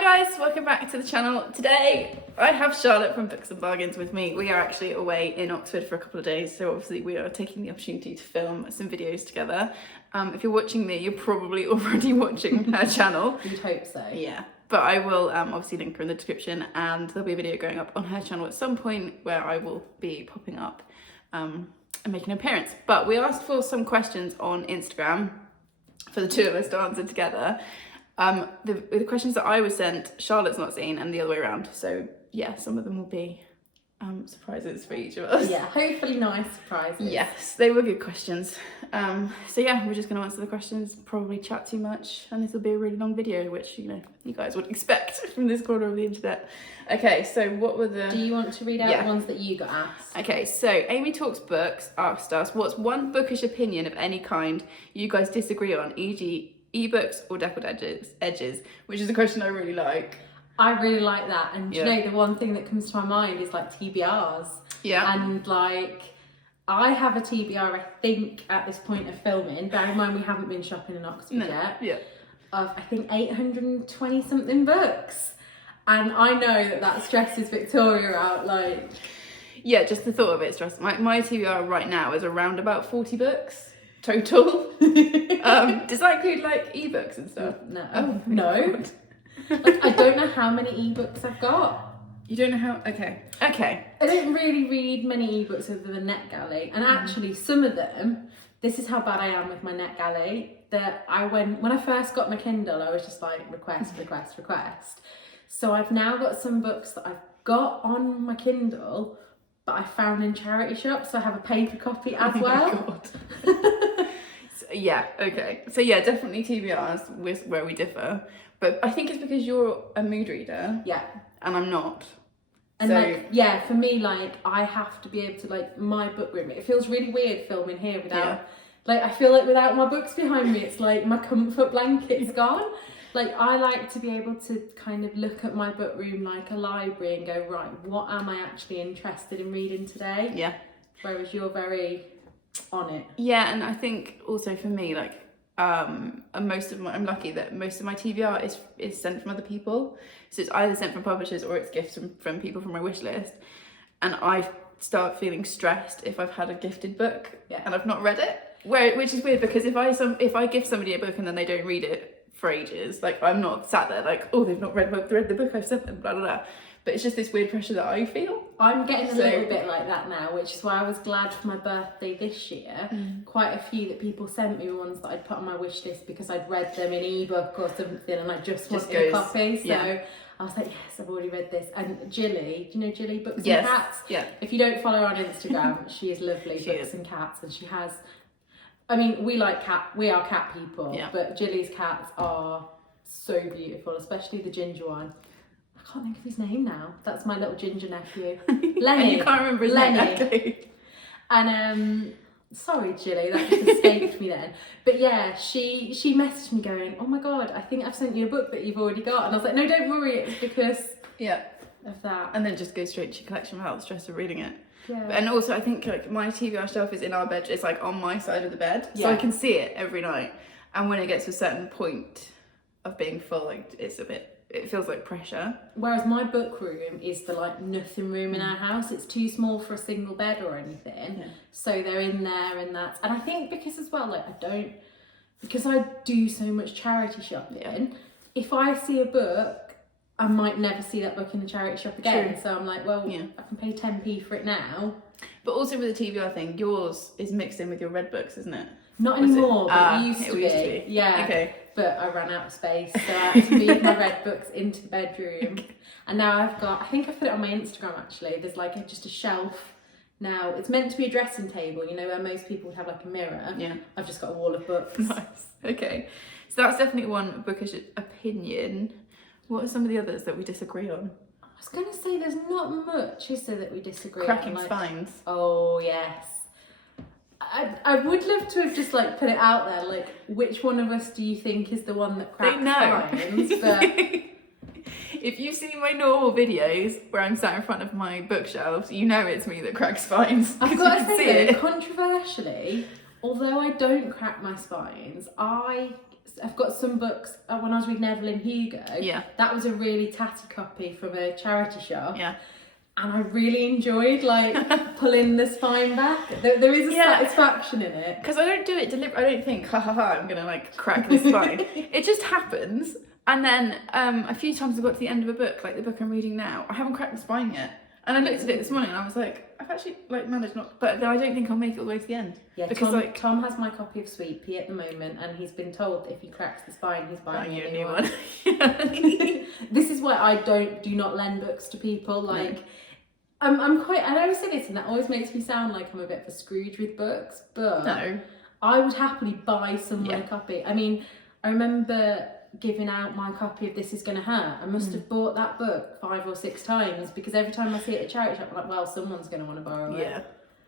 Hi guys, welcome back to the channel. Today I have Charlotte from Books and Bargains with me. We are actually away in Oxford for a couple of days, so obviously we are taking the opportunity to film some videos together. If you're watching me, you're probably already watching her channel. You'd hope so. Yeah, but I will obviously link her in the description, and there'll be a video going up on her channel at some point where I will be popping up and making an appearance. But we asked for some questions on Instagram for the two of us to answer together. The questions that I was sent, Charlotte's not seen, and the other way around. So yeah, some of them will be surprises for each of us. Yeah, hopefully nice surprises. Yes, they were good questions. So yeah, we're just going to answer the questions, probably chat too much, and this will be a really long video, which, you know, you guys would expect from this corner of the internet. Okay, so what were the... Do you want to read out the ones that you got asked? Okay, so Amy Talks Books asked us, what's one bookish opinion of any kind you guys disagree on, e.g. ebooks or deckled edges, which is a question I really like. I really like that, and you know, the one thing that comes to my mind is like TBRs. Yeah. And like, I have a TBR, I think, at this point of filming, bear in mind we haven't been shopping in Oxford yet, of I think 820 something books. And I know that stresses Victoria out, like... Yeah, just the thought of it stresses. My TBR right now is around about 40 books. Total. Does that include like ebooks and stuff? No. Oh, no. Like, I don't know how many ebooks I've got. You don't know how? Okay. I don't really read many ebooks other than NetGalley, and actually some of them, this is how bad I am with my NetGalley, that when I first got my Kindle, I was just like request. So I've now got some books that I've got on my Kindle, but I found in charity shops, so I have a paper copy as well. Yeah, okay. So yeah, definitely TBRs with where we differ. But I think it's because you're a mood reader. Yeah. And I'm not. And so... like, yeah, for me, like, I have to be able to, like, my book room, it feels really weird filming here without, like, I feel like without my books behind me, it's like my comfort blanket's gone. Like, I like to be able to kind of look at my book room like a library and go, right, what am I actually interested in reading today? Yeah. Whereas you're very on it. Yeah, and I think also for me, like, I'm lucky that most of my TBR is sent from other people. So it's either sent from publishers or it's gifts from people from my wish list. And I start feeling stressed if I've had a gifted book and I've not read it. Which is weird, because if I give somebody a book and then they don't read it for ages, like, I'm not sat there like, oh, they've not read the book I've sent them, blah blah blah. But it's just this weird pressure that I feel. I'm getting a little bit like that now, which is why I was glad for my birthday this year. Quite a few that people sent me were ones that I'd put on my wish list because I'd read them in ebook or something, and I just wanted a copy. So I was like, yes, I've already read this. And Jilly, do you know Jilly, Books and Cats? Yeah. If you don't follow her on Instagram, she is lovely. Books and Cats, and she has... I mean, we are cat people, but Jilly's cats are so beautiful, especially the ginger one. I can't think of his name now. That's my little ginger nephew. Lenny. And you can't remember his name. Okay. And sorry, Jilly, that just escaped me then. But yeah, she messaged me going, oh my God, I think I've sent you a book that you've already got. And I was like, no, don't worry, it's because of that. And then just go straight to your collection without the stress of reading it. Yeah. And also I think like my TBR shelf is in our bed, it's like on my side of the bed. So I can see it every night. And when it gets to a certain point of being full, like it feels like pressure. Whereas my book room is the like nothing room in our house. It's too small for a single bed or anything. So they're in there, and that's... And I think because as well, like because I do so much charity shopping, if I see a book, I might never see that book in the charity shop again. True. So I'm like, well, I can pay 10p for it now. But also with the TBR thing, yours is mixed in with your red books, isn't it? Not anymore, but it used to be. Yeah. Okay. But I ran out of space, so I had to move my red books into the bedroom. And now I've got, I think I put it on my Instagram actually, there's like just a shelf now. It's meant to be a dressing table, you know, where most people would have like a mirror. Yeah. I've just got a wall of books. Nice. Okay. So that's definitely one bookish opinion. What are some of the others that we disagree on? I was going to say there's not much, is there, that we disagree Cracking on? Like, spines. Oh, yes. I would love to have just like put it out there, like, which one of us do you think is the one that cracks spines? But if you see my normal videos where I'm sat in front of my bookshelves, you know it's me that cracks spines. I've got to say, controversially, although I don't crack my spines, I I've got some books, when I was reading Evelyn Hugo, that was a really tatty copy from a charity shop. Yeah. And I really enjoyed like pulling the spine back. There is a satisfaction in it. Because I don't do it deliberately. I don't think, ha ha ha, I'm going to like crack this spine. It just happens. And then a few times I got to the end of a book, like the book I'm reading now, I haven't cracked the spine yet. And I looked at it this morning and I was like, I've actually like managed not, but I don't think I'll make it all the way to the end. Yeah, because Tom has my copy of Sweet Pea at the moment, and he's been told that if he cracks the spine, he's buying you a new one. This is why I do not lend books to people. Like, no. I'm quite, I always say this, and that always makes me sound like I'm a bit of a Scrooge with books, but no, I would happily buy someone a copy. I mean, I remember giving out my copy of This Is Gonna Hurt. I must have bought that book 5 or 6 times, because every time I see it at charity shop, I'm like, well, someone's gonna want to borrow it. Yeah,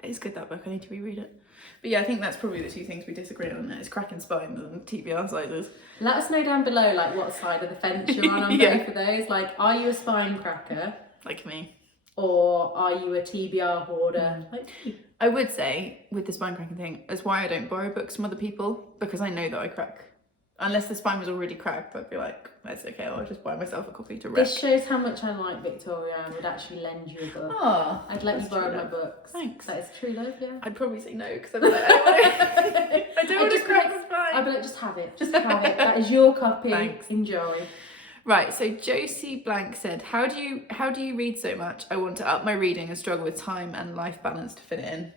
it's good, that book. I need to reread it. But yeah, I think that's probably the two things we disagree on. It's cracking spines and TBR sizes. Let us know down below, like, what side of the fence you're on both of those. Like, are you a spine cracker? Like me. Or are you a TBR hoarder? Like me. I would say, with the spine cracking thing, that's why I don't borrow books from other people, because I know that I crack. Unless the spine was already cracked, I'd be like, that's okay, I'll just buy myself a copy to read. This shows how much I like Victoria. I would actually lend you a book. Oh, I'd let you borrow my books. Thanks. That is true love, yeah. I'd probably say no, because I'd be like, I don't want to crack the spine. I'd be like, just have it. Just have it. That is your copy. Thanks. Enjoy. Right, so Josie Blank said, how do you read so much? I want to up my reading and struggle with time and life balance to fit it in.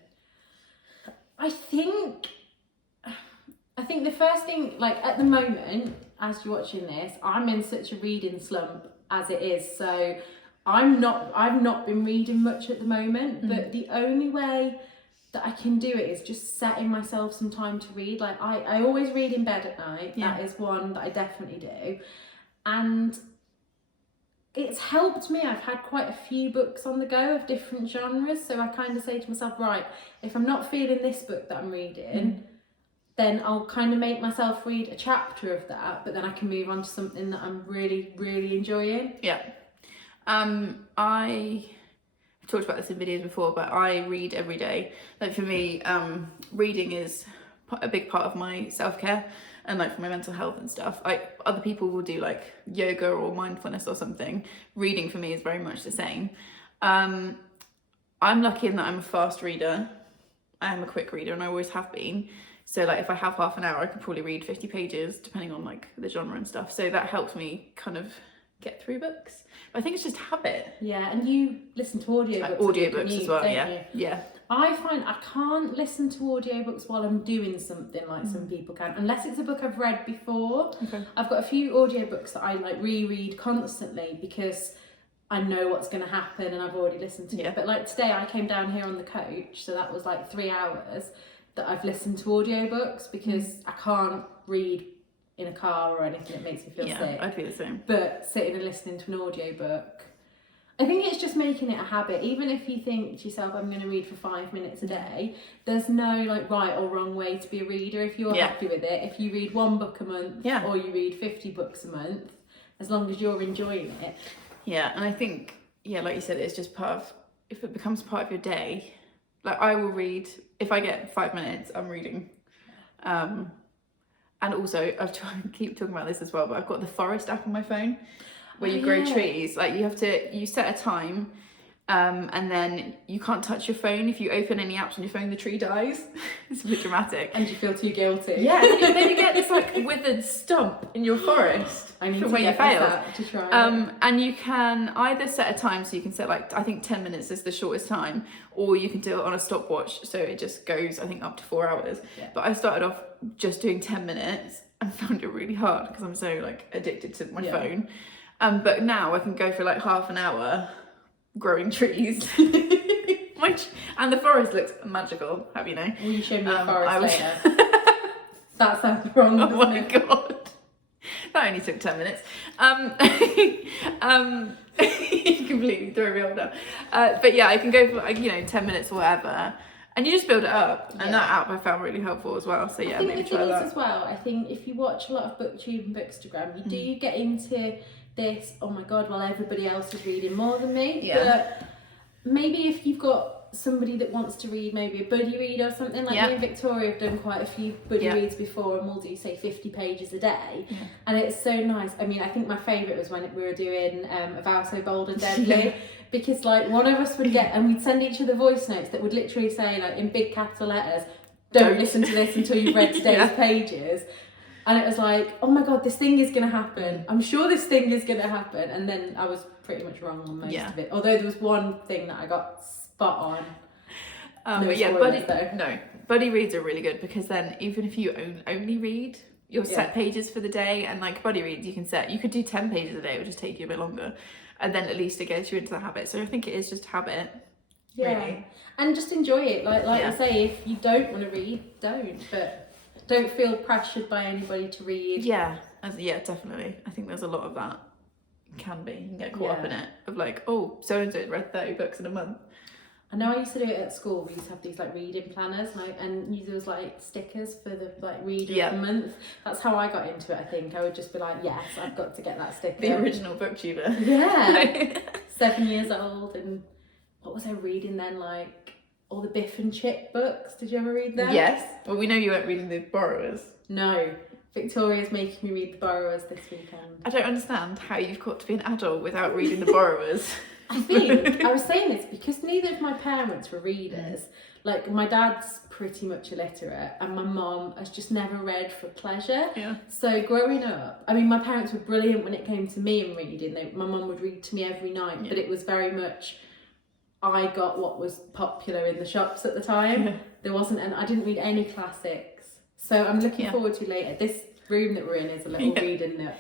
I think the first thing, like at the moment, as you're watching this, I'm in such a reading slump as it is. So I've not been reading much at the moment, but the only way that I can do it is just setting myself some time to read. Like I always read in bed at night. Yeah. That is one that I definitely do. And it's helped me. I've had quite a few books on the go of different genres. So I kind of say to myself, right, if I'm not feeling this book that I'm reading, then I'll kind of make myself read a chapter of that, but then I can move on to something that I'm really, really enjoying. Yeah. I've talked about this in videos before, but I read every day. Like for me, reading is a big part of my self-care and like for my mental health and stuff. Other people will do like yoga or mindfulness or something. Reading for me is very much the same. I'm lucky in that I'm a fast reader. I am a quick reader and I always have been. So like if I have half an hour, I could probably read 50 pages depending on like the genre and stuff. So that helps me kind of get through books. But I think it's just habit. Yeah, and you listen to audiobooks. Audiobooks as well, yeah. Yeah. I find I can't listen to audiobooks while I'm doing something like some people can, unless it's a book I've read before. Okay. I've got a few audiobooks that I like reread constantly because I know what's going to happen and I've already listened to it. But like today I came down here on the coach, so that was like 3 hours that I've listened to audiobooks because I can't read in a car or anything that makes me feel sick. Yeah, I'd be the same. But sitting and listening to an audiobook, I think it's just making it a habit. Even if you think to yourself, I'm going to read for 5 minutes a day, there's no like right or wrong way to be a reader. If you're happy with it, if you read 1 book a month or you read 50 books a month, as long as you're enjoying it. Yeah, and I think, like you said, it's just part of, if it becomes part of your day, like I will read, if I get 5 minutes, I'm reading. And also, keep talking about this as well, but I've got the Forest app on my phone where you grow trees. Like you set a time and then you can't touch your phone. If you open any apps on your phone, the tree dies. It's a bit dramatic. And you feel too guilty. Yeah, then you get this like withered stump in your forest. I need from to where you failed. To try and you can either set a time, so you can set like, I think 10 minutes is the shortest time, or you can do it on a stopwatch, so it just goes, I think, up to 4 hours. Yeah. But I started off just doing 10 minutes and found it really hard because I'm so like addicted to my phone. But now I can go for like half an hour growing trees. And the forest looks magical, have you know? Will you show me the forest later? That sounds wrong. Oh my god. That only took 10 minutes. You completely threw me off now. But yeah, I can go for like, 10 minutes or whatever. And you just build it up. And that app I found really helpful as well. So yeah, maybe try that. As well, I think if you watch a lot of Booktube and Bookstagram, you do get into this, oh my god, well everybody else is reading more than me. Yeah. But maybe if you've got somebody that wants to read maybe a buddy read or something, like me and Victoria have done quite a few buddy reads before, and we'll do say 50 pages a day, and it's so nice. I mean, I think my favourite was when we were doing A Vow So Bold and Deadly, because like one of us would get, and we'd send each other voice notes that would literally say like in big capital letters, don't listen to this until you've read today's pages. And it was like, oh my god, this thing is going to happen. I'm sure this thing is going to happen. And then I was pretty much wrong on most of it. Although there was one thing that I got spot on. Buddy reads are really good, because then even if you only read your set pages for the day, and like buddy reads, you could do 10 pages a day, it would just take you a bit longer. And then at least it gets you into the habit. So I think it is just habit. Yeah. Really. And just enjoy it. Like I say, if you don't want to read, don't. But don't feel pressured by anybody to read. Yeah, definitely. I think there's a lot of that. Can be. You can get caught up in it. Of like, oh, so-and-so read 30 books in a month. I know I used to do it at school. We used to have these like reading planners, and there was like stickers for the like reader of the month. That's how I got into it, I think. I would just be like, yes, I've got to get that sticker. The original booktuber. Yeah. 7 years old, and what was I reading then? Like all the Biff and Chip books. Did you ever read them? Yes. Well, we know you weren't reading The Borrowers. No. Victoria's making me read The Borrowers this weekend. I don't understand how you've got to be an adult without reading The Borrowers. I think, I was saying this because neither of my parents were readers. Like, my dad's pretty much illiterate, and my mum has just never read for pleasure. Yeah. So growing up, I mean, my parents were brilliant when it came to me and reading. My mum would read to me every night, but it was very much, I got what was popular in the shops at the time. There wasn't, and I didn't read any classics. So I'm looking forward to later. This room that we're in is a little reading nook.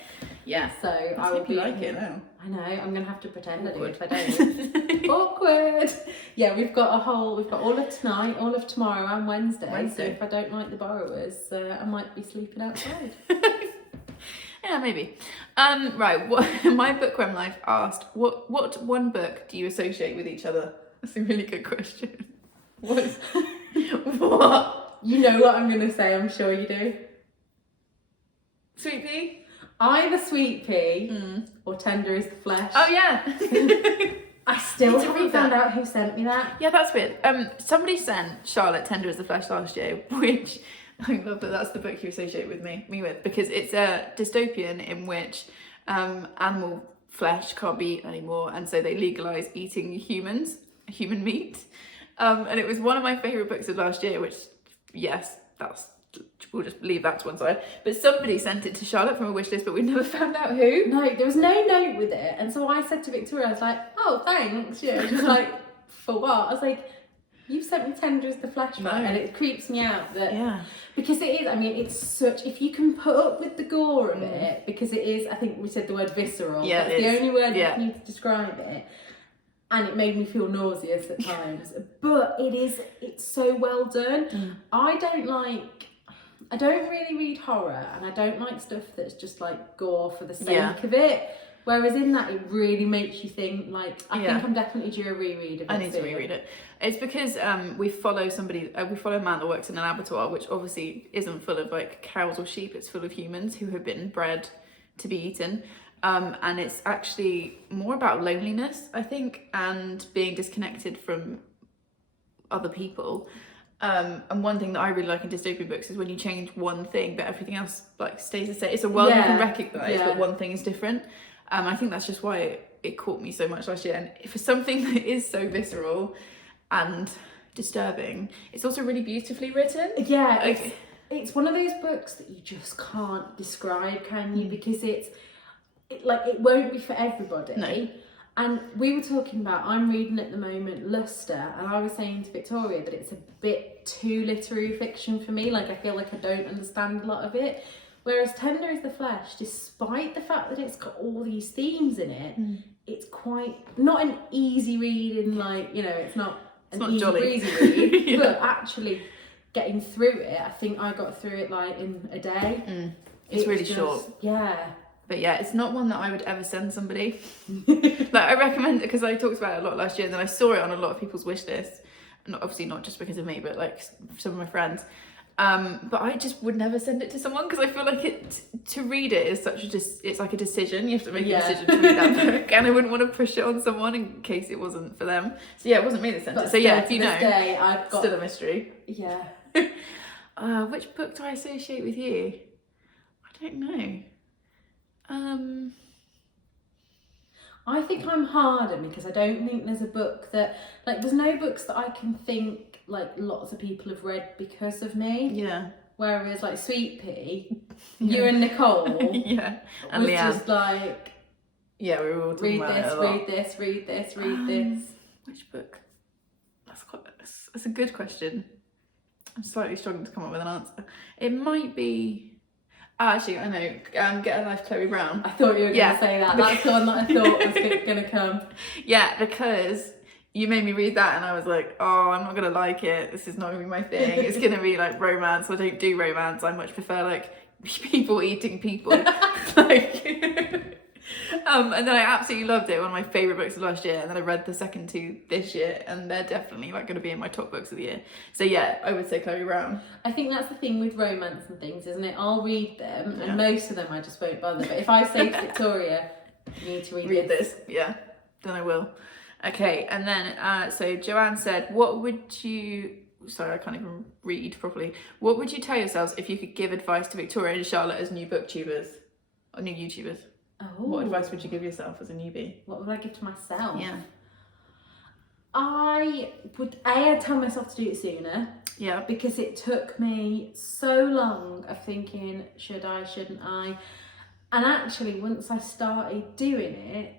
Yeah. So I will be like it now. I know. I'm gonna have to pretend I do if I don't. Awkward. Yeah, we've got all of tonight, all of tomorrow, and Wednesday. So if I don't like The Borrowers, I might be sleeping outside. Yeah, maybe. Right. My Bookworm Life asked, what one book do you associate with each other? That's a really good question. What? You know what I'm gonna say. I'm sure you do. Sweet Pea? Either Sweet Pea or Tender is the Flesh. Oh yeah. I still haven't found out who sent me that. Yeah, that's weird. Somebody sent Charlotte Tender is the Flesh last year, which I love that that's the book you associate with me with, because it's a dystopian in which animal flesh can't be eaten anymore, and so they legalise eating human meat. And it was one of my favourite books of last year, which, yes, we'll just leave that to one side. But somebody sent it to Charlotte from a wish list, but we never found out who. No, there was no note with it. And so I said to Victoria, I was like, oh, thanks. Yeah, just like, for what? I was like, you sent me Tender as the Flesh, no. And it creeps me out that, because it is, I mean, it's such, if you can put up with the gore of it, because it is, I think we said the word visceral. Yeah, that's the only word you need to describe it. And it made me feel nauseous at times. But it's so well done. I don't really read horror, and I don't like stuff that's just like gore for the sake of it. Whereas in that, it really makes you think. Like, I think I'm definitely due a reread of it. I need to reread it. It's because we follow a man that works in an abattoir, which obviously isn't full of like cows or sheep. It's full of humans who have been bred to be eaten. And it's actually more about loneliness, I think, and being disconnected from other people. And one thing that I really like in dystopian books is when you change one thing, but everything else like stays the same. It's a world you can recognise, but one thing is different. I think that's just why it caught me so much last year. And for something that is so visceral and disturbing, it's also really beautifully written. Yeah, it's one of those books that you just can't describe, can you? Because it won't be for everybody. No. And we were talking about, I'm reading at the moment Luster, and I was saying to Victoria that it's a bit too literary fiction for me. Like, I feel like I don't understand a lot of it. Whereas Tender is the Flesh, despite the fact that it's got all these themes in it, it's quite, not an easy read in like, it's not an easy breezy read, but actually getting through it, I think I got through it like in a day. It's really short. Yeah. But yeah, it's not one that I would ever send somebody. Like, I recommend it because I talked about it a lot last year, and then I saw it on a lot of people's wish lists. And obviously not just because of me, but like some of my friends. But I just would never send it to someone because I feel like to read it is it's like a decision. You have to make a decision to read that book, and I wouldn't want to push it on someone in case it wasn't for them. So yeah, it wasn't me that sent it. So yeah, if you know, I've got still a mystery. Yeah. Which book do I associate with you? I don't know. I think I'm harder because I don't think there's a book that, like, there's no books that I can think, like, lots of people have read because of me. Yeah. Whereas, like, Sweet Pea, you and Nicole yeah. And was Leanne. just like, yeah, we were all talking about it a lot. read this. Which book? That's a good question. I'm slightly struggling to come up with an answer. It might be... actually, I know. Get a Life, Chloe Brown. I thought you were going to say that. That's the one that I thought was going to come. Yeah, because you made me read that and I was like, oh, I'm not going to like it. This is not going to be my thing. It's going to be like romance. I don't do romance. I much prefer like people eating people. And then I absolutely loved it. One of my favourite books of last year. And then I read the second two this year, and they're definitely like going to be in my top books of the year. So yeah, I would say Chloe Brown. I think that's the thing with romance and things, isn't it? I'll read them, and most of them I just won't bother. But if I say to Victoria, you need to read this, yeah, then I will. Okay, and then so Joanne said, what would you... Sorry, I can't even read properly. What would you tell yourselves if you could give advice to Victoria and Charlotte as new booktubers or new YouTubers? Oh. What advice would you give yourself as a newbie? What would I give to myself? Yeah. I would I'd tell myself to do it sooner. Yeah. Because it took me so long of thinking, should I, shouldn't I? And actually, once I started doing it,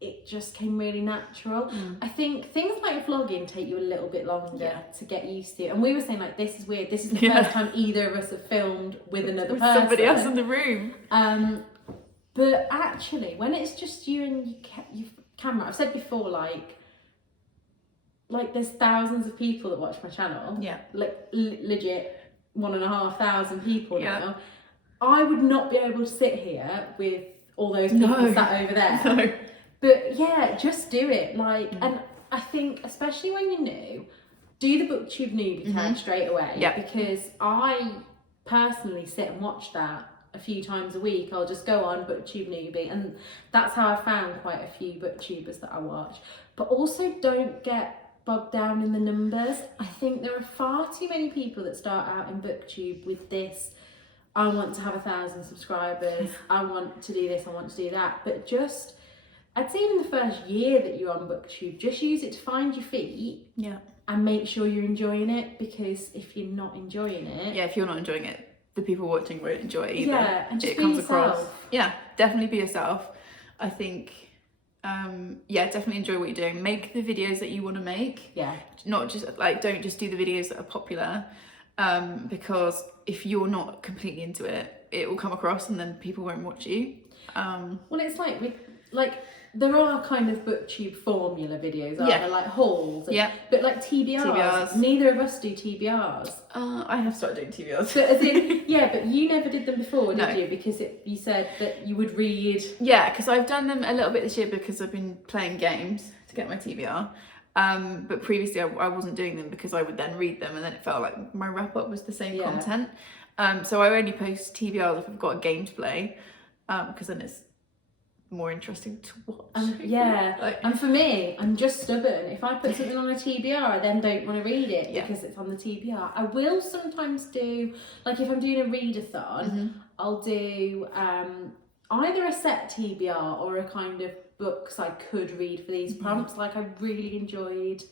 it just came really natural. I think things like vlogging take you a little bit longer to get used to. And we were saying, like, this is weird. This is the first time either of us have filmed with another person. Somebody else in the room. But actually, when it's just you and your camera, I've said before, like there's thousands of people that watch my channel. Yeah. Like legit 1,500 people now. I would not be able to sit here with all those people sat over there. No. But yeah, just do it. Like, and I think especially when you're new, do the Booktube newbie tag straight away. Yeah. Because I personally sit and watch that a few times a week. I'll just go on Booktube newbie, and that's how I found quite a few booktubers that I watch. But also, don't get bogged down in the numbers. I think there are far too many people that start out in Booktube with this, I want to have 1,000 subscribers, I want to do this, I want to do that. But just, I'd say even the first year that you're on Booktube, just use it to find your feet. Yeah. And make sure you're enjoying it, because if you're not enjoying it... Yeah, if you're not enjoying it, the people watching won't enjoy it either. Yeah, and just be yourself. Yeah, definitely be yourself. I think, definitely enjoy what you're doing. Make the videos that you want to make. Yeah. Not just, like, don't just do the videos that are popular, because if you're not completely into it, it will come across and then people won't watch you. Well, it's like, there are kind of Booktube formula videos, aren't there? Like hauls. But like TBRs. Neither of us do TBRs. I have started doing TBRs. But as in, but you never did them before, did you? Because you said that you would read. Yeah, because I've done them a little bit this year because I've been playing games to get my TBR. But previously I wasn't doing them because I would then read them, and then it felt like my wrap up was the same content. So I only post TBRs if I've got a game to play, because then it's more interesting to watch. And for me, I'm just stubborn. If I put something on a TBR, I then don't want to read it because it's on the TBR. I will sometimes do, like if I'm doing a readathon, I'll do either a set TBR or a kind of books I could read for these prompts. Like I really enjoyed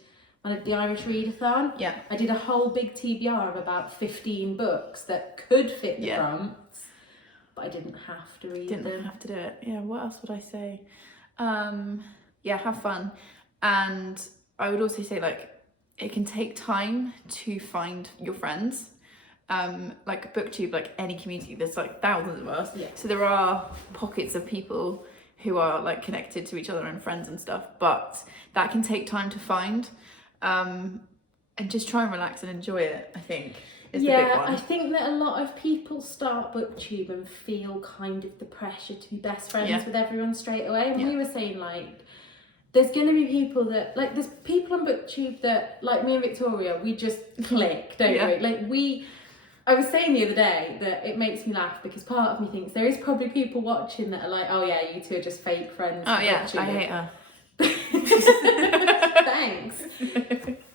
when I did the Irish readathon. Yeah. I did a whole big TBR of about 15 books that could fit the prompts. But I didn't have to read them. Didn't have to do it. Yeah, what else would I say? Have fun. And I would also say, like, it can take time to find your friends. Like Booktube, like any community, there's like thousands of us. Yeah. So there are pockets of people who are like connected to each other and friends and stuff, but that can take time to find. And just try and relax and enjoy it, I think. Is the big one. I think that a lot of people start Booktube and feel kind of the pressure to be best friends with everyone straight away. And we were saying, like, there's going to be people that, like, there's people on Booktube that, like me and Victoria, we just click, don't we? Like, I was saying the other day that it makes me laugh because part of me thinks there is probably people watching that are like, oh yeah, you two are just fake friends. Oh yeah, I hate her. Thanks.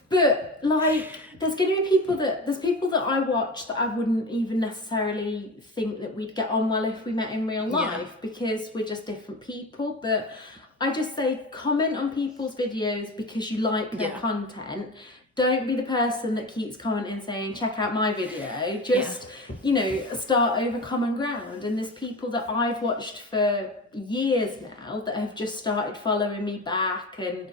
But like, there's going to be people that I watch that I wouldn't even necessarily think that we'd get on well if we met in real life because we're just different people. But I just say comment on people's videos because you like their content. Don't be the person that keeps commenting saying, check out my video. Just, you know, start over common ground. And there's people that I've watched for years now that have just started following me back. And,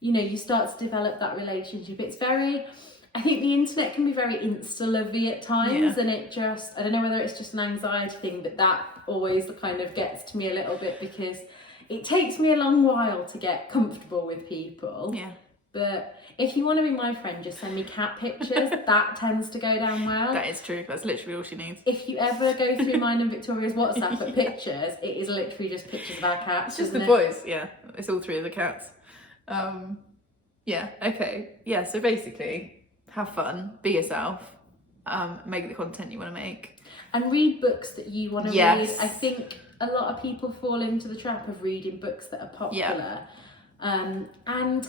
you know, you start to develop that relationship. It's very, I think the internet can be very insta-lovey at times. And it just, I don't know whether it's just an anxiety thing, but that always kind of gets to me a little bit because it takes me a long while to get comfortable with people. Yeah. But if you want to be my friend, just send me cat pictures. That tends to go down well. That is true. That's literally all she needs. If you ever go through mine and Victoria's WhatsApp at pictures, it is literally just pictures of our cats. It's just the boys, yeah. It's all three of the cats. Yeah, okay. Yeah, so basically, have fun, be yourself, make the content you want to make. And read books that you want to read. I think a lot of people fall into the trap of reading books that are popular. And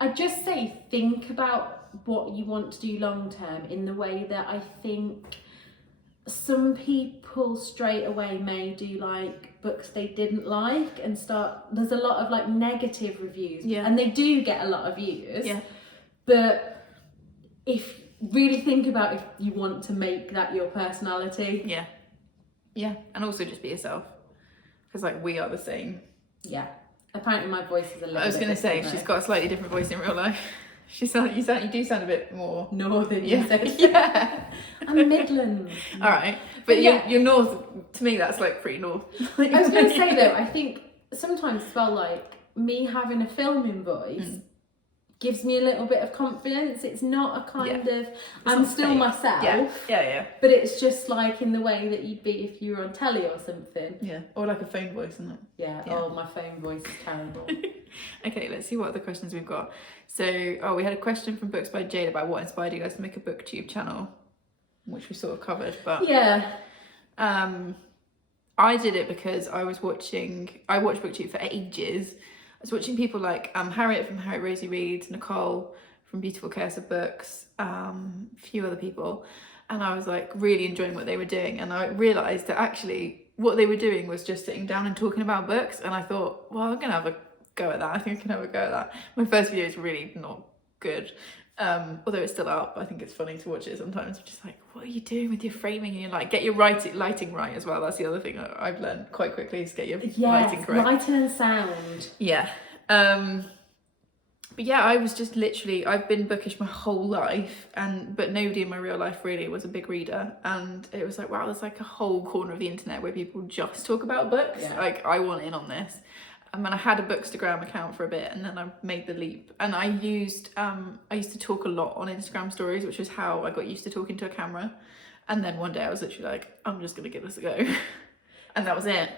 I just say think about what you want to do long term in the way that I think some people straight away may do like books they didn't like and there's a lot of like negative reviews and they do get a lot of views. But if really think about if you want to make that your personality. And also just be yourself because like we are the same. Apparently my voice is a little bit. I was going to say, she's got a slightly different voice in real life. You do sound a bit more northern. You said. I'm Midlands. All right, but you're north. To me, that's like pretty north. I was going to say though, I think sometimes as well, like me having a filming voice gives me a little bit of confidence. It's not a kind of I'm still fake. Myself. Yeah. But it's just like in the way that you'd be if you were on telly or something. Yeah, or like a phone voice, isn't it? Yeah. Oh, my phone voice is terrible. Okay, let's see what other questions we've got. So, we had a question from Books by Jade about what inspired you guys to make a Booktube channel, which we sort of covered, but I did it because I watched Booktube for ages. I was watching people like Harriet from Harriet Rosie Reads, Nicole from Beautiful Chaos of Books, a few other people, and I was like really enjoying what they were doing, and I realised that actually what they were doing was just sitting down and talking about books, and I thought, well, I'm gonna have a go at that. I think I can have a go at that. My first video is really not good, although it's still up. I think it's funny to watch it sometimes. I'm just like, what are you doing with your framing? And you're like, get your lighting right as well. That's the other thing I've learned quite quickly is get your lighting correct. Lighting and sound. Yeah. But yeah, I was just literally, I've been bookish my whole life, but nobody in my real life really was a big reader, and it was like, wow, there's like a whole corner of the internet where people just talk about books. Like, I want in on this. And then I had a Bookstagram account for a bit, and then I made the leap. And I used to talk a lot on Instagram stories, which is how I got used to talking to a camera. And then one day I was literally like, I'm just gonna give this a go. And that was it.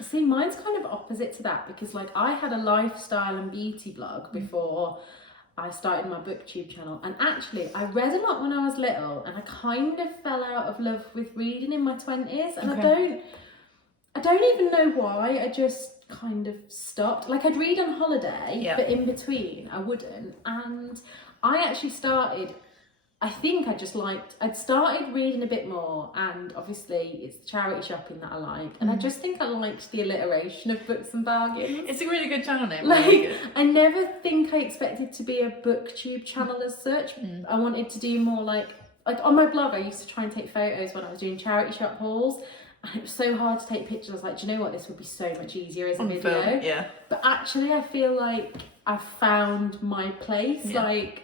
See, mine's kind of opposite to that because like I had a lifestyle and beauty blog before I started my Booktube channel, and actually I read a lot when I was little, and I kind of fell out of love with reading in my 20s, and I don't even know why. I just kind of stopped. Like I'd read on holiday, but in between I wouldn't, and I actually started, I think I'd started reading a bit more, and obviously it's the charity shopping that I like, and I just think I liked the alliteration of Books and Bargains. It's a really good channel name. Like, I never think I expected to be a Booktube channel as such. I wanted to do more like on my blog I used to try and take photos when I was doing charity shop hauls, and it was so hard to take pictures. I was like, do you know what, this would be so much easier as a video. Film, But actually I feel like I've found my place. Like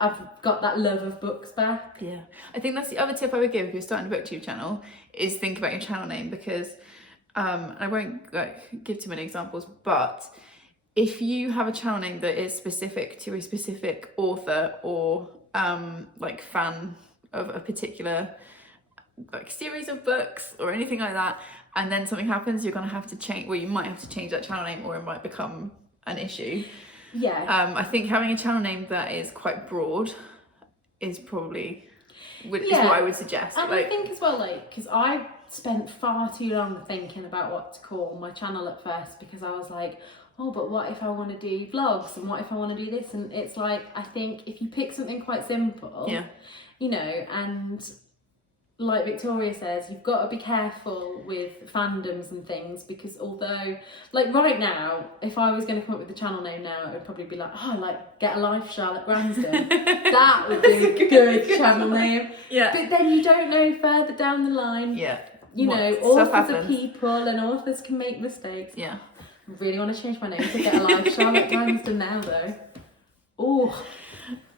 I've got that love of books back. Yeah, I think that's the other tip I would give if you're starting a Booktube channel, is think about your channel name, because I won't give too many examples, but if you have a channel name that is specific to a specific author or like fan of a particular like series of books or anything like that, and then something happens, you're gonna have to change, well, you might have to change that channel name, or it might become an issue. I think having a channel name that is quite broad is probably Is what I would suggest. And I think as well, like, because I spent far too long thinking about what to call my channel at first, because I was like, oh, but what if I want to do vlogs, and what if I want to do this? And it's like, I think if you pick something quite simple, you know, and like Victoria says, you've got to be careful with fandoms and things, because although, like right now, if I was going to come up with the channel name now, it would probably be like, oh, like Get a Life Charlotte Branston. That would be a good channel name. Yeah. But then you don't know further down the line. Yeah. You know, authors are people, and authors can make mistakes. Yeah. I really want to change my name to Get a Life Charlotte Branston now, though. Oh.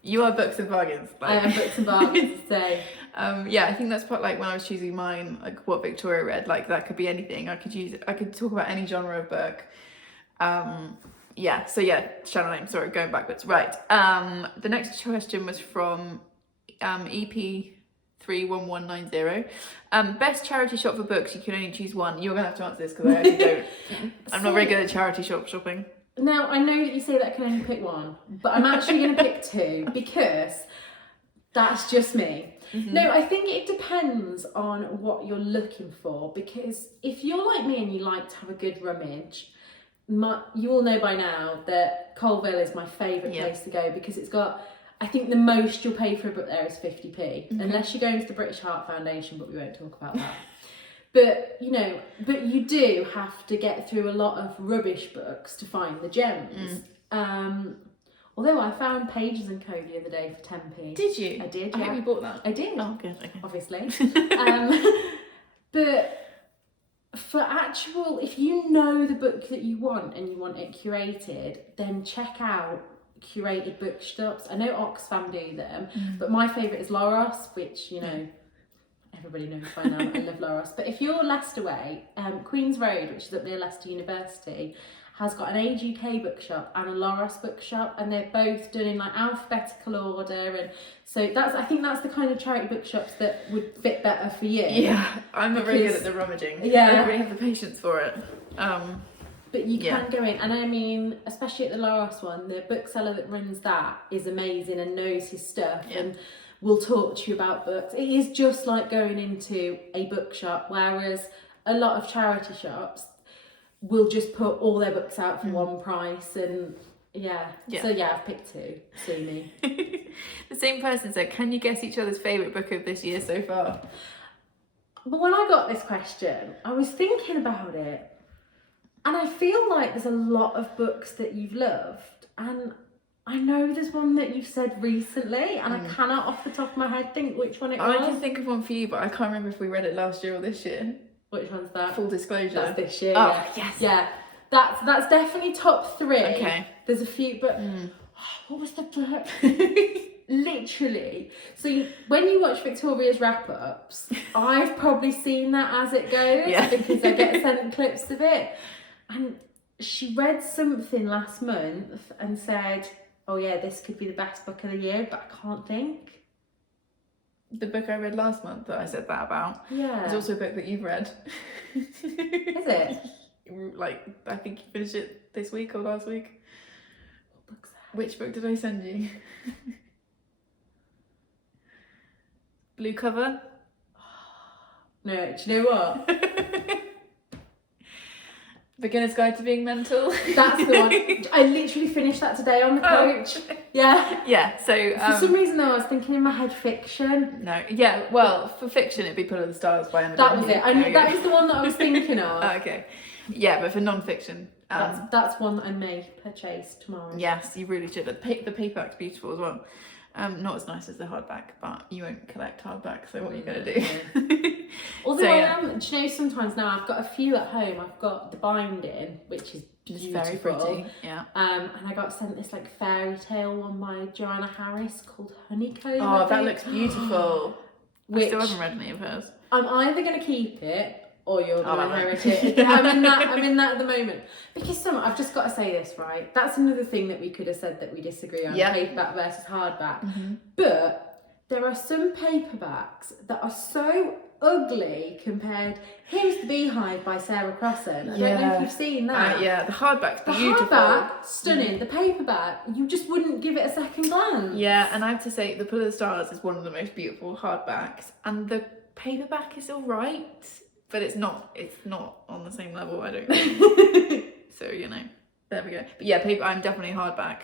You are Books and Bargains. Like. I am Books and Bargains, so. Yeah, I think that's part, like when I was choosing mine, like what Victoria read, like that could be anything. I could talk about any genre of book. Yeah, so yeah, channel name, sorry, going backwards. Right. The next question was from EP31190. Best charity shop for books, you can only choose one. You're gonna have to answer this because I actually don't. I'm not very good at charity shop shopping. Now, I know that you say that I can only pick one, but I'm actually going to pick two, because that's just me. Mm-hmm. No, I think it depends on what you're looking for, because if you're like me and you like to have a good rummage, you all know by now that Colville is my favourite place to go, because it's got, I think the most you'll pay for a book there is 50p, unless you're going to the British Heart Foundation, but we won't talk about that. But, you know, you do have to get through a lot of rubbish books to find the gems. Although I found Pages & Co the other day for 10p. Did you? I did, I hope you bought that. I did. Oh, good, okay. Obviously. But for actual, if you know the book that you want and you want it curated, then check out curated bookshops. I know Oxfam do them, but my favourite is Loros, which, you know, everybody knows by now. I love Loros. But if you're Leicester way, Queen's Road, which is up near Leicester University, has got an Age UK bookshop and a Loros bookshop, and they're both done in like alphabetical order, and so I think that's the kind of charity bookshops that would fit better for you. Yeah, I'm not very good at the rummaging. Yeah, I don't really have the patience for it. But you can go in, and I mean, especially at the Loros one, the bookseller that runs that is amazing and knows his stuff and will talk to you about books. It is just like going into a bookshop, whereas a lot of charity shops will just put all their books out for one price, and so I've picked two. Sue me. The same person said, can you guess each other's favourite book of this year so far? But when I got this question, I was thinking about it, and I feel like there's a lot of books that you've loved, and I know there's one that you've said recently, and I cannot off the top of my head think which one it was. I can think of one for you, but I can't remember if we read it last year or this year. Which one's that? Full disclosure. That's this year. Oh, yes. Yeah. That's definitely top 3. Okay. There's a few, but what was the book? Literally. So when you watch Victoria's wrap-ups, I've probably seen that as it goes because I get sent clips of it. And she read something last month and said, oh yeah, this could be the best book of the year, but I can't think. The book I read last month that I said that about. Yeah. It's also a book that you've read. Is it? Like, I think you finished it this week or last week. What book's that? Which book did I send you? Blue cover? No, do you know what? Beginner's Guide to Being Mental. That's the one. I literally finished that today on the coach. Yeah. Yeah, so... for some reason though, I was thinking in my head fiction. No, yeah, well, for fiction it'd be Pull of the Stars by Emma. That was it. I knew that was the one that I was thinking of. Oh, okay. Yeah, but for non-fiction... that's one that I may purchase tomorrow. Yes, you really should. The paperback's beautiful as well. Not as nice as the hardback, but you won't collect hardback, so what are you going to do? Although do you know, sometimes now I've got a few at home. I've got the binding, which is beautiful. Very pretty, yeah. And I got sent this like fairy tale one by Joanna Harris called Honeycomb. Oh, that looks beautiful. I still haven't read any of hers. I'm either going to keep it or you're going to inherit it. I'm in that at the moment. Because I've just got to say this, right? That's another thing that we could have said that we disagree on, paperback versus hardback. But there are some paperbacks that are so ugly compared. Here's The Beehive by Sarah Crossan. I don't know if you've seen that. Yeah, the hardback's The beautiful. hardback, stunning. The paperback, you just wouldn't give it a second glance. Yeah, and I have to say, The Pull of the Stars is one of the most beautiful hardbacks, and the paperback is alright, but it's not on the same level, I don't think. So, you know, there we go. But yeah, I'm definitely hardback.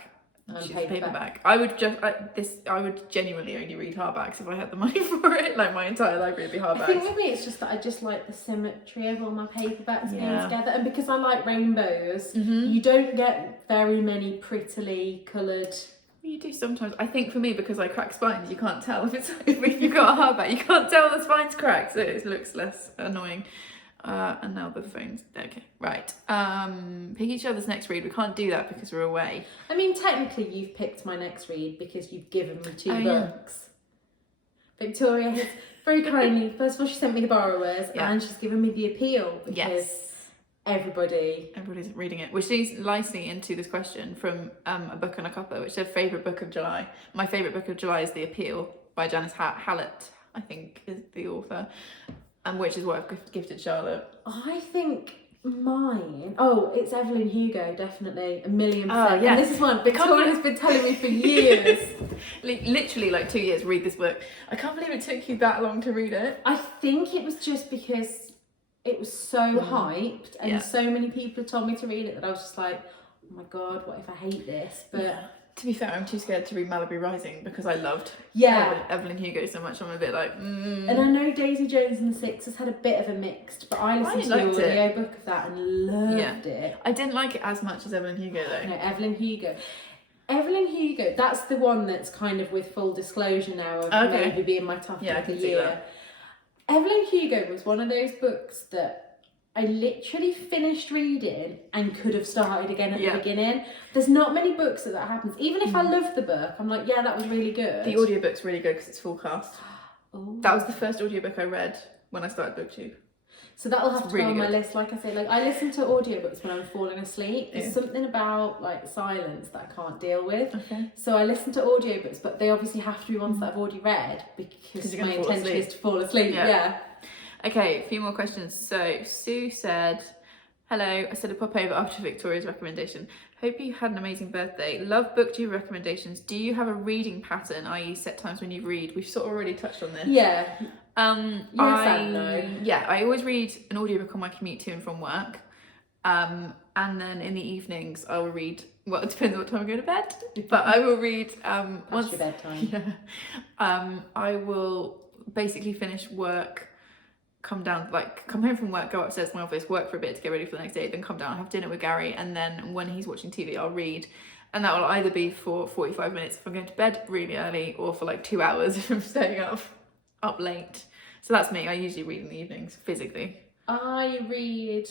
She's paperback. I would genuinely only read hardbacks if I had the money for it. Like my entire library would be hardbacks. I think maybe it's just that I just like the symmetry of all my paperbacks being together, and because I like rainbows, you don't get very many prettily coloured. You do sometimes. I think for me, because I crack spines, you can't tell if you've got a hardback. You can't tell the spine's cracked, so it looks less annoying. And now the phone's okay. Right. Pick each other's next read. We can't do that because we're away. I mean, technically, you've picked my next read because you've given me two books. Yeah. Victoria has very kindly. First of all, she sent me The Borrowers, and she's given me The Appeal because everybody's reading it. Which leads nicely into this question from a book and a cuppa, which is their favourite book of July. My favourite book of July is The Appeal by Janice Hallett, I think, is the author. And which is what I've gifted Charlotte. I think mine. Oh, it's Evelyn Hugo, definitely 1,000,000%. Oh, yeah. And this is one Victoria's been telling me for years. Literally like 2 years. Read this book. I can't believe it took you that long to read it. I think it was just because it was so hyped, and so many people told me to read it that I was just like, oh my god, what if I hate this? But to be fair, I'm too scared to read Malibu Rising because I loved Evelyn Hugo so much. I'm a bit like, And I know Daisy Jones and the Six has had a bit of a mixed, but I listened to the audio book of that and loved it. I didn't like it as much as Evelyn Hugo though. No, Evelyn Hugo, that's the one that's kind of with full disclosure now of maybe being my top of the year. Evelyn Hugo was one of those books that I literally finished reading and could have started again at the beginning. There's not many books that happens. Even if I love the book, I'm like, yeah, that was really good. The audiobook's really good because it's full cast. That was the first audiobook I read when I started Booktube. So that'll have to go on my list. Like I say, like I listen to audiobooks when I'm falling asleep. There's something about like silence that I can't deal with. Okay. So I listen to audiobooks, but they obviously have to be ones that I've already read because my intention is to fall asleep. Yeah. Okay, a few more questions. So Sue said, hello, I said a pop over after Victoria's recommendation. Hope you had an amazing birthday. Love Booktube recommendations. Do you have a reading pattern, i.e. set times when you read? We've sort of already touched on this. Yeah. I always read an audiobook on my commute to and from work. And then in the evenings I will read, well, it depends on what time I go to bed, but I will read once your bedtime. I will basically finish work, come home from work, go upstairs to my office, work for a bit to get ready for the next day, then come down, have dinner with Gary, and then when he's watching TV I'll read, and that will either be for 45 minutes if I'm going to bed really early, or for like 2 hours if I'm staying up late. So that's me. I usually read in the evenings physically. I read.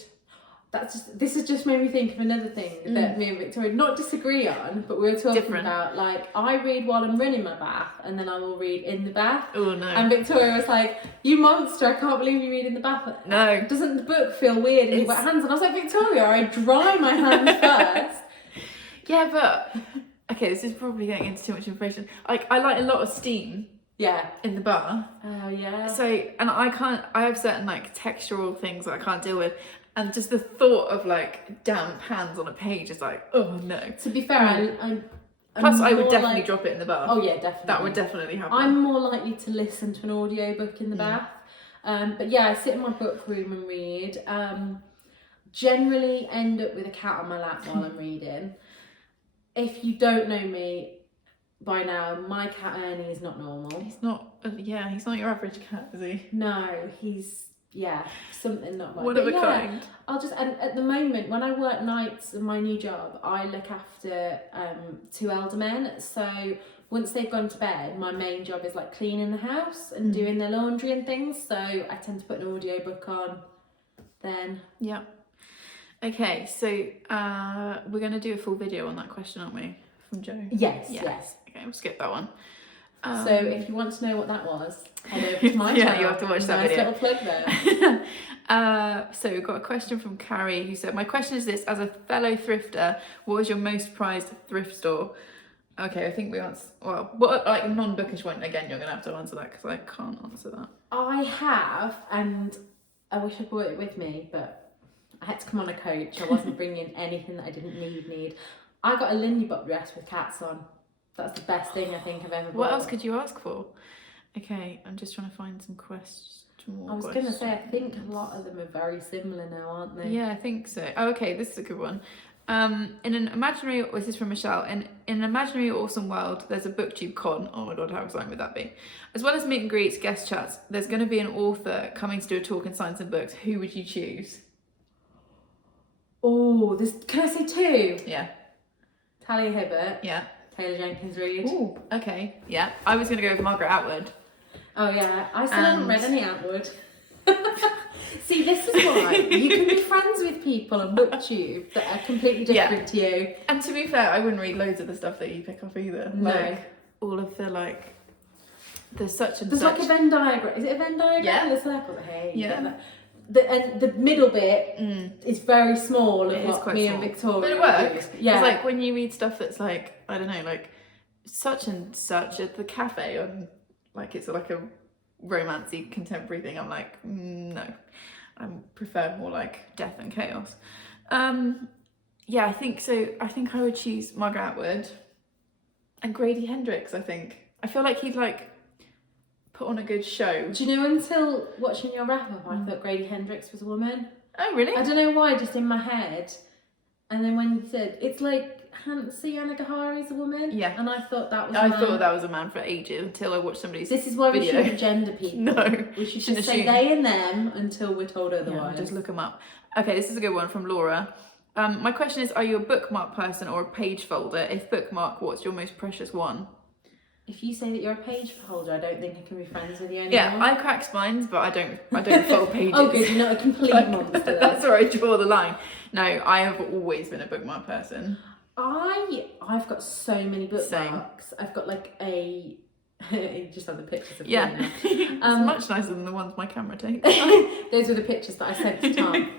This has just made me think of another thing that me and Victoria not disagree on, but we were talking about, like, I read while I'm running my bath and then I will read in the bath. Oh no. And Victoria was like, you monster, I can't believe you read in the bath. No. Doesn't the book feel weird in your wet hands? And I was like, Victoria, I dry my hands first. Yeah, but okay, this is probably getting into too much information. Like, I like a lot of steam. Yeah. In the bar. Oh yeah. So, and I have certain like textural things that I can't deal with. And just the thought of like damp hands on a page is like, oh no. To be fair, I'm Plus, I would definitely drop it in the bath. Oh yeah, definitely. That would definitely happen. I'm more likely to listen to an audiobook in the bath. But yeah, I sit in my book room and read. Generally end up with a cat on my lap while I'm reading. If you don't know me by now, my cat Ernie is not normal. He's not, he's not your average cat, is he? No, he's, something not right. One of a kind. And at the moment, when I work nights in my new job, I look after 2 elder men. So once they've gone to bed, my main job is like cleaning the house and doing their laundry and things. So I tend to put an audiobook on then. Yeah. Okay, so we're going to do a full video on that question, aren't we? From Joe? Yes. Okay, we'll skip that one. So if you want to know what that was, head over to my channel. You have to watch that video. Nice little plug there. So we've got a question from Carrie who said, my question is this: as a fellow thrifter, what was your most prized thrift store? Okay, I think we answered. Well, what like non-bookish one again? You're gonna have to answer that because I can't answer that. I have, and I wish I brought it with me, but I had to come on a coach. I wasn't bringing anything that I didn't need. I got a Lindy Bop dress with cats on. That's the best thing I think I've ever bought. What else could you ask for? Okay, I'm just trying to find some questions. I was going to say, I think a lot of them are very similar now, aren't they? Yeah, I think so. Oh, okay, this is a good one. In an imaginary, this is from Michelle, in an imaginary awesome world, there's a Booktube con. Oh my god, how exciting would that be? As well as meet and greets, guest chats, there's going to be an author coming to do a talk and sign some books. Who would you choose? Oh, can I say two? Yeah. Talia Hibbert. Yeah. Taylor Jenkins Reid. Ooh, okay. Yeah. I was going to go with Margaret Atwood. Oh yeah, I still haven't read any Atwood. See, this is why you can be friends with people on Booktube that are completely different to you. And to be fair, I wouldn't read loads of the stuff that you pick up either. No. Like, all of the like, there's such and There's such. like a Venn diagram. Is it a Venn diagram? Yeah. The circle. Hey. Yeah. And the middle bit is very small. It is quite me small. and Victoria. But it works. Yeah. It's like when you read stuff that's like, I don't know, like such and such at the cafe on, like it's like a romancy contemporary thing. I'm like, no, I prefer more like death and chaos. Yeah, I think so. I think I would choose Margaret Atwood and Grady Hendrix. I feel like he'd like put on a good show. Do you know, until watching your wrap up, I thought Grady Hendrix was a woman. Oh, really? I don't know why, just in my head. And then when you said, it's like Anna Gahari's a woman. Yeah. And I thought that was I thought that was a man for ages until I watched somebody's This is why we video. shouldn't gender people. No. We should shouldn't just say assume. they and them until we're told otherwise. Yeah, just look them up. Okay, this is a good one from Laura. My question is, are you a bookmark person or a page folder? If bookmark, what's your most precious one? If you say that you're a page holder, I don't think I can be friends with you anymore. Yeah, I crack spines, but I don't fold pages. Oh good, you're not a complete monster. That's where I draw the line. No, I have always been a bookmark person. I've got so many bookmarks. Same. I've got like a you just have the pictures of Yeah, them. it's much nicer than the ones my camera takes. Those were the pictures that I sent to Tom.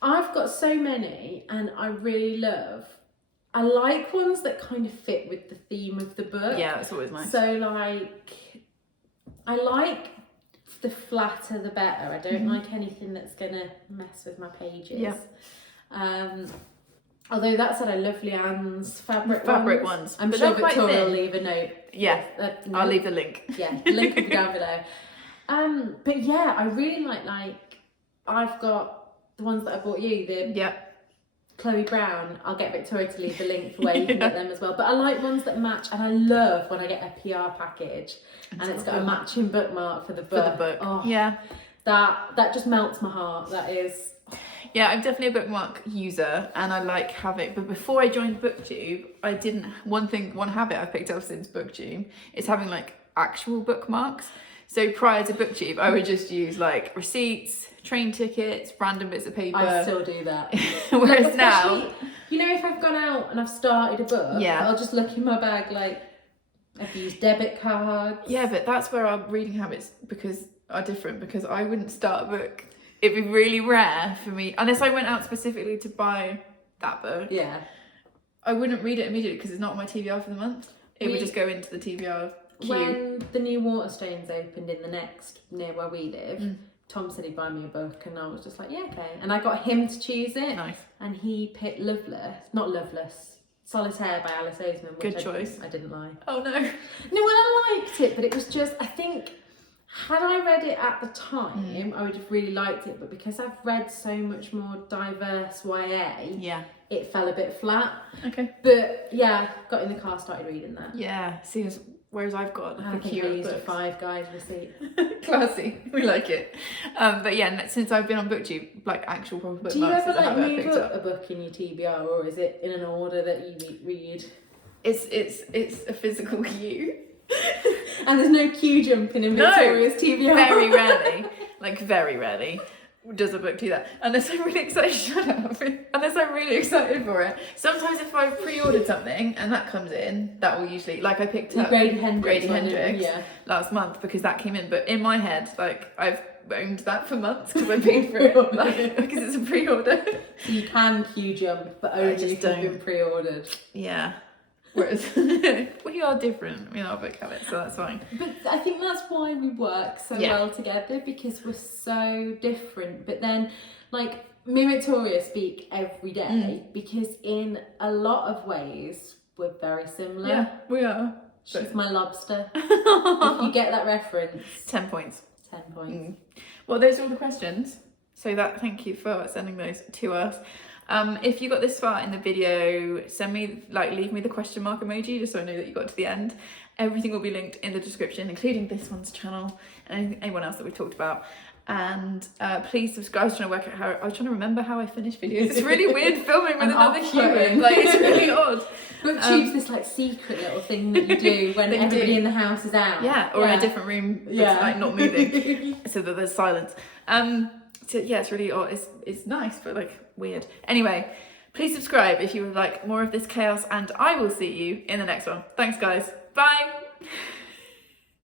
I've got so many, and I really love. I like ones that kind of fit with the theme of the book. Yeah, that's always nice. So like, I like the flatter the better. I don't like anything that's gonna mess with my pages. Yeah. Although that said, I love Leanne's fabric ones. I'm But sure they're quite Victoria will thin. leave a note. Yeah, I'll leave the link. Yeah, the link will be down below. But yeah, I really like I've got the ones that I bought you, the Chloe Brown. I'll get Victoria to leave the link for where you can get them as well. But I like ones that match, and I love when I get a PR package and it's got a matching bookmark for the book. Oh, yeah. That just melts my heart. That is. Yeah, I'm definitely a bookmark user, and I like having. But before I joined BookTube, I didn't. One habit I've picked up since BookTube is having like actual bookmarks. So prior to BookTube, I would just use like receipts, train tickets, random bits of paper. I still do that. Whereas now, you know, if I've gone out and I've started a book, I'll just look in my bag like I've used debit cards. Yeah, but that's where our reading habits are different, because I wouldn't start a book. It'd be really rare for me, unless I went out specifically to buy that book. Yeah. I wouldn't read it immediately because it's not on my TBR for the month. It would just go into the TBR queue. When the new Waterstones opened in the next near where we live, Tom said he'd buy me a book, and I was just like, yeah, okay. And I got him to choose it. Nice. And he picked Solitaire by Alice Oseman. Good choice. I didn't like. Oh no. No, well, I liked it, but it was just, I think, had I read it at the time, I would have really liked it. But because I've read so much more diverse YA, it fell a bit flat. Okay. But yeah, got in the car, started reading that. Yeah. See, whereas I've got I a think queue I of used a books. Five Guys receipt. Classy. We like it. But yeah, since I've been on BookTube, like actual proper bookmarks. Do you ever is a habit I've move picked up a book in your TBR, or is it in an order that you read? It's a physical queue. And there's no queue jumping in Victoria's TBR. Very rarely, like very rarely, does a book do that. Unless I'm really excited, shut up. Unless I'm really excited for it. Sometimes if I've pre-ordered something and that comes in, that will usually, like I picked up Grady Hendrix last month because that came in. But in my head, like I've owned that for months because I paid for it, like, because it's a pre-order. So you can queue jump, but only if you've been pre-ordered. Yeah. Whereas we are different in our book habits, so that's fine. But I think that's why we work so well together, because we're so different. But then, like, me and Victoria speak every day because in a lot of ways we're very similar. Yeah, we are. She's my lobster. If you get that reference. 10 points. 10 points. Well, those are all the questions. So thank you for sending those to us. If you got this far in the video, leave me the question mark emoji just so I know that you got to the end. Everything will be linked in the description, including this one's channel and anyone else that we've talked about. And please subscribe. I was trying to remember how I finish videos. It's really weird filming with another human. Like, it's really odd. Booktube's this like secret little thing that you do when everybody in the house is out. Yeah, or in a different room that's like not moving, so that there's silence. So yeah, it's really odd. It's nice, but like weird. Anyway, please subscribe if you would like more of this chaos, and I will see you in the next one. Thanks, guys. Bye.